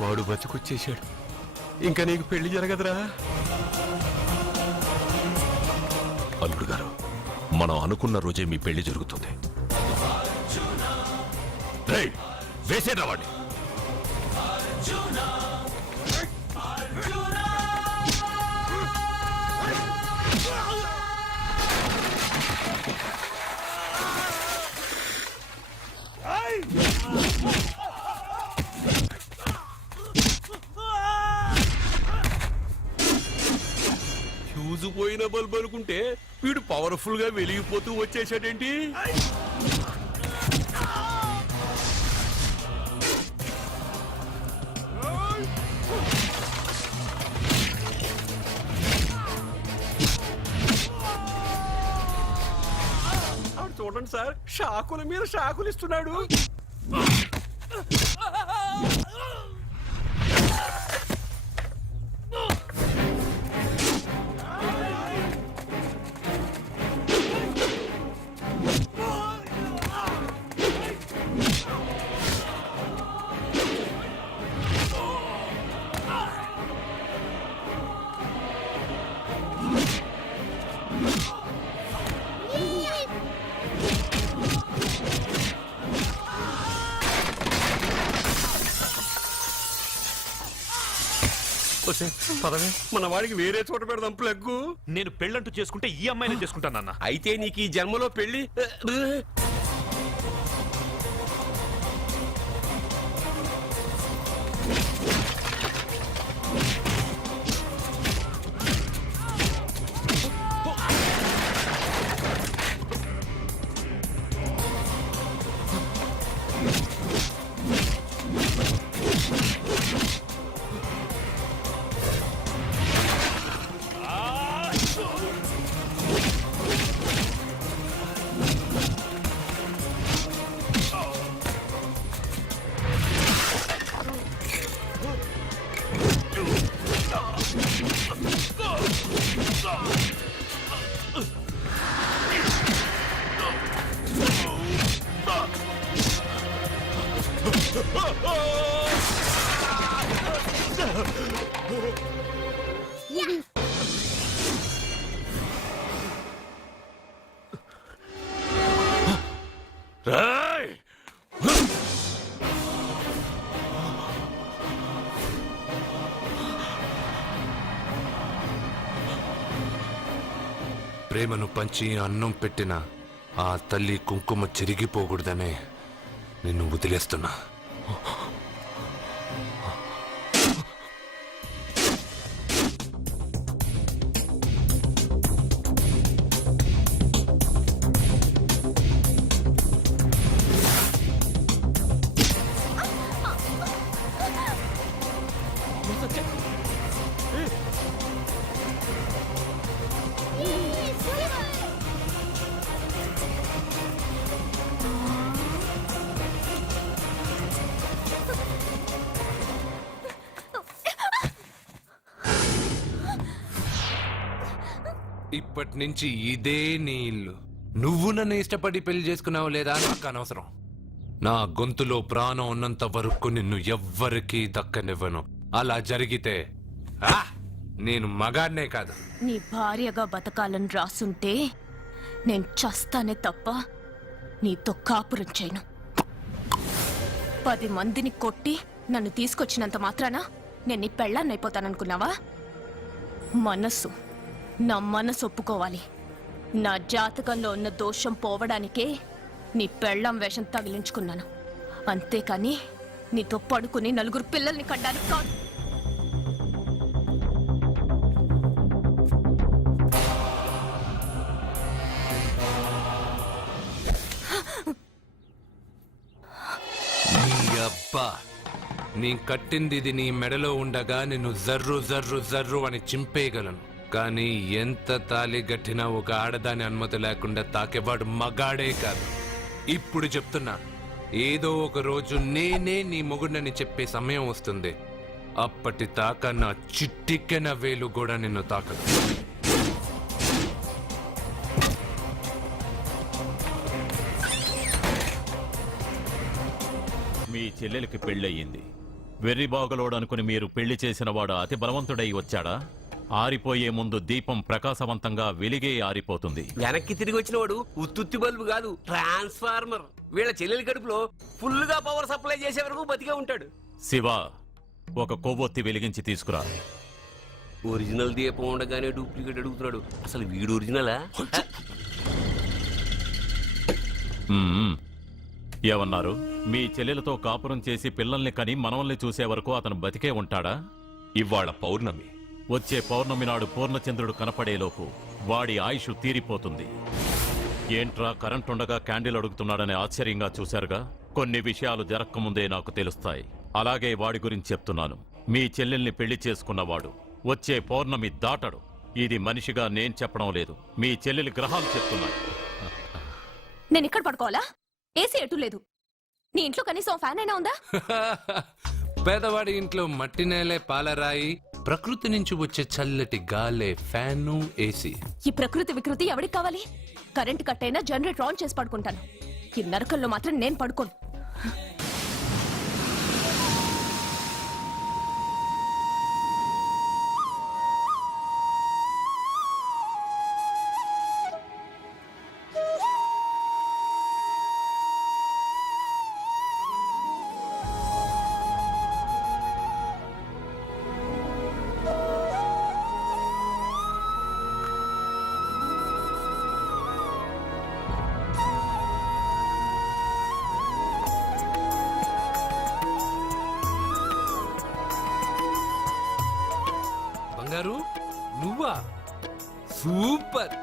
వాడు బతుకొచ్చేశాడు. ఇంకా నీకు పెళ్లి జరగదురా. అల్లుడు గారు, మనం అనుకున్న రోజే మీ పెళ్లి జరుగుతుంది. వేసేదా వాడిని. ఫ్యూజు పోయిన బల్బు అనుకుంటే వీడు పవర్ఫుల్ గా వెలిగిపోతూ వచ్చేసాడేంటి? చూడండి సార్, షాకుల మీద షాకులు ఇస్తున్నాడు. పదవే, మన వాడికి వేరే చోట పెడదాం ప్లగ్గు. నేను పెళ్ళంటూ చేసుకుంటే ఈ అమ్మాయిని చేసుకుంటానన్న. అయితే నీకు ఈ జన్మలో పెళ్లి. ప్రేమను పంచి అన్నం పెట్టిన ఆ తల్లి కుంకుమ చెరిగిపోకూడదనే నిన్ను వదిలేస్తున్నా. ఇప్పటి నుంచి ఇదే నీ ఇల్లు. నువ్వు నన్ను ఇష్టపడి పెళ్లి చేసుకున్నావు లేదా నాకు అనవసరం. నా గొంతులో ప్రాణం ఉన్నంత వరకు నిన్ను ఎవ్వరికీ దక్కనివ్వను. అలా జరిగితే నేను మగాడినే కాదు, నీ భార్యగా బతకాలని రాసుంటే నేను చస్తానే తప్ప నీతో కాపురం చేయను. 10 మందిని కొట్టి నన్ను తీసుకొచ్చినంత మాత్రాన నేను నీ పెళ్ళాన్నైపోతాననుకున్నావా? నా మనసు ఒప్పుకోవాలి. నా జాతకంలో ఉన్న దోషం పోవడానికే నీ పెళ్ళాం వేషం తగిలించుకున్నాను. అంతేకాని నీతో పడుకుని 4 పిల్లల్ని కడ్డానికి కాదు. నీ కట్టింది ఇది నీ మెడలో ఉండగా నిన్ను జర్రు జర్రు జర్రు అని చింపేయగలను. కానీ ఎంత తాలి గట్టినా ఒక ఆడదాని అనుమతి లేకుండా తాకేవాడు మగాడే కాదు. ఇప్పుడు చెప్తున్నా, ఏదో ఒక రోజు నేనే నీ మొగుడని చెప్పే సమయం వస్తుంది. అప్పటి తాక నా చిట్టిక్కెన వేలు కూడా నిన్ను తాకదు. మీ చెల్లెలికి పెళ్ళయింది. వెర్రిబాగులోడనుకుని మీరు పెళ్లి చేసిన వాడు అతి బలవంతుడై వచ్చాడా? ఆరిపోయే ముందు దీపం ప్రకాశవంతంగా వెలిగే ఆరిపోతుంది. వెనక్కి తిరిగి వచ్చిన వాడు ఉత్తుత్తి బల్బు కాదు, ట్రాన్స్ఫార్మర్. వీళ్ళ చెల్లెలి కడుపులో ఫుల్ గా పవర్ సప్లై చేసే వరకు బతికే ఉంటాడు. శివ, ఒక కొవ్వొత్తి వెలిగించి తీసుకురా. ఒరిజినల్ దీపం ఉండగానే డూప్లికేట్ అడుగుతున్నాడు. అసలు వీడు ఒరిజినలా? ఏమన్నారు? మీ చెల్లెలతో కాపురం చేసి పిల్లల్ని కని మనవల్ని చూసే వరకు అతను బతికే ఉంటాడా? ఇవాళ పౌర్ణమి. వచ్చే పౌర్ణమి నాడు పూర్ణచంద్రుడు కనపడేలోపు వాడి ఆయుష్ తీరిపోతుంది. ఏంట్రా కరెంటుండగా క్యాండిల్ అడుగుతున్నాడని ఆశ్చర్యంగా చూశారుగా? కొన్ని విషయాలు జరక్కముందే నాకు తెలుస్తాయి. అలాగే వాడి గురించి చెప్తున్నాను. మీ చెల్లెల్ని పెళ్లి చేసుకున్నవాడు వచ్చే పౌర్ణమి దాటడు. ఇది మనిషిగా నేను చెప్పడం లేదు, మీ చెల్లెలి గ్రహాలు చెప్తున్నాయి. నేను ఇక్కడ పడుకోవాలా? ఏసీ ఎటు లేదు. నీ ఇంట్లో కనీసం ఫ్యాన్ అయినా ఉందా? పేదవాడి ఇంట్లో మట్టి నేలే పాలరాయి, ప్రకృతి నుంచి వచ్చే చల్లటి గాలే ఫ్యాను, ఏసీ. ఈ ప్రకృతి వికృతి ఎవరికి కావాలి? కరెంట్ కట్ అయినా జనరేటర్ ఆన్ చేసి పడుకుంటాను. ఈ నరకల్లో మాత్రం నేను పడుకోను. బంగారు, నువ్వా? సూపర్!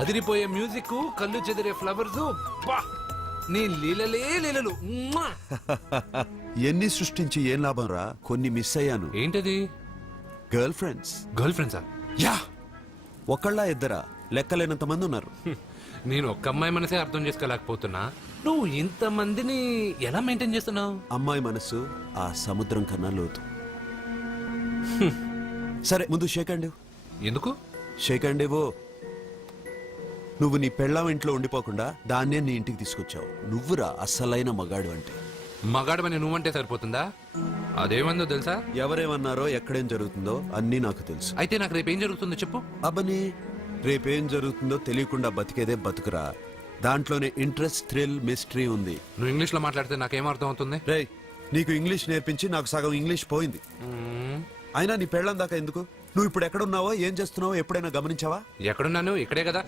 అదిరిపోయే మ్యూజిక్, కళ్ళు చెదిరే ఫ్లవర్స్. నీ లీలలే లీలలు. మ్మా! ఎన్ని సృష్టించి ఏం లాభం రా? కొన్ని మిస్ అయ్యాను. ఏంటది? Girl friends. గర్ల్ ఫ్రెండ్సా? యా, ఒకళ్ళ ఇద్దరా? లెక్కలేనంత మంది ఉన్నారు. నేను ఒక్క అమ్మాయి మనసే అర్థం చేసుకోలేకపోతున్నా. నువ్వు ఇంతమందిని ఎలా మెయింటైన్ చేస్తున్నావు? అమ్మాయి మనసు ఆ సముద్రం కన్నా లోతు. సరే, ముందు షేక్ హ్యాండ్. ఎందుకు? షేక్ హ్యాండ్ ఇవ్వు. నువ్వు నీ పెళ్ళాం ఇంట్లో ఉండిపోకుండా దాన్నే నీ ఇంటికి తీసుకొచ్చావు. నువ్వురా అస్సలైన మగాడు అంటే. మగాడమని నువ్వంటే సరిపోతుందా? అదేమందో తెలుసా? ఎవరేమన్నారో, ఎక్కడేం జరుగుతుందో అన్నీ నాకు తెలుసు. అయితే నాకు రేపు ఏం జరుగుతుందో చెప్పు. అబ్బని, రేపేం జరుగుతుందో తెలియకుండా బతికేదే బతుకురా. దాంట్లోనే ఇంట్రెస్ట్, థ్రిల్, మిస్టరీ ఉంది. నువ్వు ఇంగ్లీష్ లో మాట్లాడితే నాకేం అర్థం అవుతుంది? రేయ్, నీకు ఇంగ్లీష్ నేర్పించి నాకు సగం ఇంగ్లీష్ పోయింది. అయినా నీ పెళ్ళం దాకా ఎందుకు? నువ్వు ఇప్పుడు ఎక్కడున్నావో, ఏం చేస్తున్నావో ఎప్పుడైనా గమనించావా? ఎక్కడున్నాను? ఇక్కడే కదా.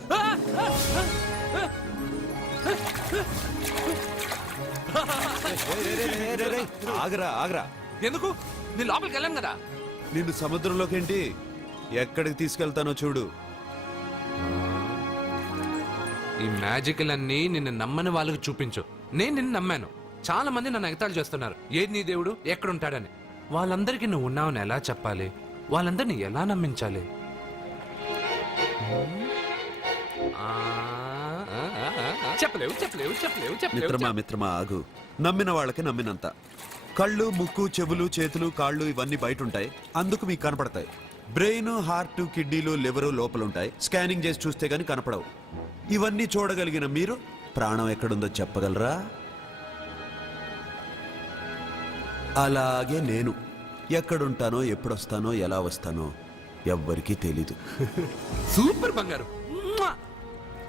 ఆగరా ఆగరా. ఎందుకు? నీ లోపలికి వెళ్ళాను కదా. నిన్ను సముద్రంలోకేంటి, ఎక్కడికి తీసుకెళ్తానో చూడు. ఈ మ్యాజికల్ అన్ని నిన్ను నమ్మని వాళ్ళకి చూపించు. నేను నిన్ను నమ్మాను. చాలా మంది నన్ను ఎగతాళి చేస్తున్నారు. ఏది నీ దేవుడు, ఎక్కడుంటాడని. వాళ్ళందరికీ నువ్వు ఉన్నావని ఎలా చెప్పాలి? వాళ్ళందరినీ ఎలా నమ్మించాలి? చెప్పలేవు చెప్పలేవు చెప్పలేవు మిత్రమా మిత్రమా ఆగు. నమ్మిన వాళ్ళకి నమ్మినంత. కళ్ళు, ముక్కు, చెవులు, చేతులు, కాళ్ళు ఇవన్నీ బయట ఉంటాయి, అందుకు మీకు కనపడతాయి. బ్రెయిన్, హార్ట్, కిడ్నీలు, లివరు లోపలుంటాయి. స్కానింగ్ చేసి చూస్తే గానీ కనపడవు. ఇవన్నీ చూడగలిగిన మీరు ప్రాణం ఎక్కడుందో చెప్పగలరా? అలాగే నేను ఎక్కడుంటానో, ఎప్పుడొస్తానో, ఎలా వస్తానో ఎవ్వరికీ తెలీదు. సూపర్ బంగారు.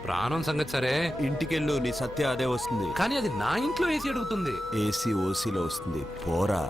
ప్రాణం సంగతి సరే, ఇంటికెళ్ళు, నీ సత్య అదే వస్తుంది. కానీ అది నా ఇంట్లో ఏసీ అడుగుతుంది. ఏసీ ఓసీలో వస్తుంది, పోరా.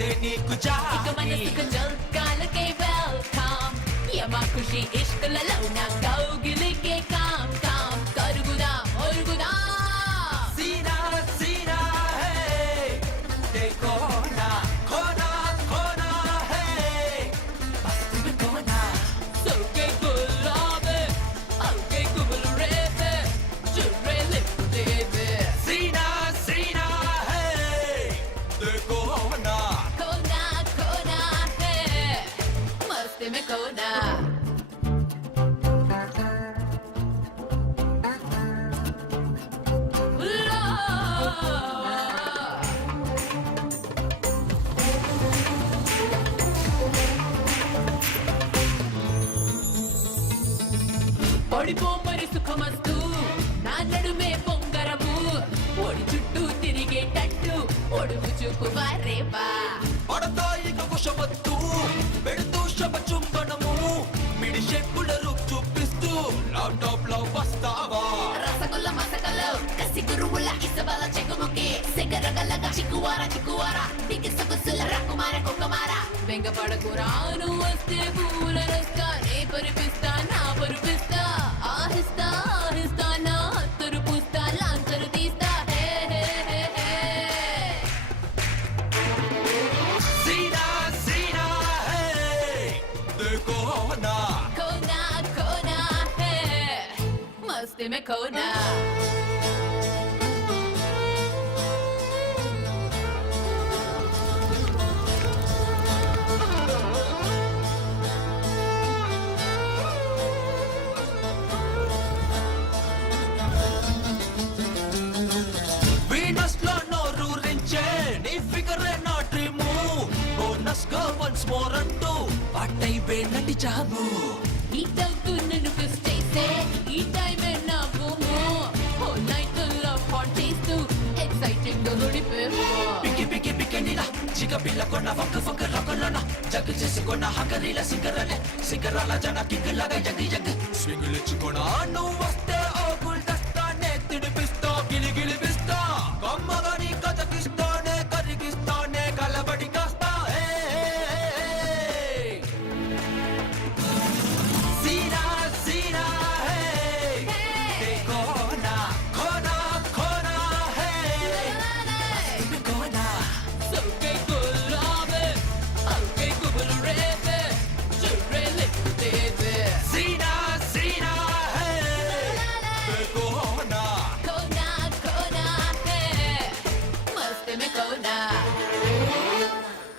ఇక మనసుకు జల్కాలకే వెల్కమ్ యమా ఖుషి ఇష్కలలో నా కౌగిలికే కామ్ కామ్ కరుగుదా ఒరుగుదా సోకే గులాబే ఓకే గుబుల్ రేపే జుర్రే లిప్ దేవే కోనా కోనా హే మస్తే మే కోనా పడిపో మరి సుఖమస్తు నా నడుమే పొంగరము ఒడి చుట్టూ తిరిగేటట్టు ఒడుగు చూపు వారేవా రసగుల్ల మసగల్లో కసి గురువుల ఇసబల చెక్కుముకి సెగరగల్లగ చిక్కువార చిక్కువార దిగిసగుసుల రకుమార కుక్కమార వెంగపడకురాను వస్తే పూల రస్తా నే పరిపిస్తా నా పరిపిస్తా ఆహిస్తా ఆహిస్తా నా హత్తరు పుస్తా లాంతరు తీస్తా హే హే హే హే కోనా కోనా హే మస్తే మే కోనా ఈ తగ్గు నన్ను ఫిక్స్ చేసే ఈ టైం నా బూము ఓ నైట్ లవ్ హాట్ చేస్తూ ఎక్సైటింగ్ గా గుడిపేమో నువ్వు వస్తే ఓ గుల్దస్తా నే తిడిపిస్తా గిలిగిలి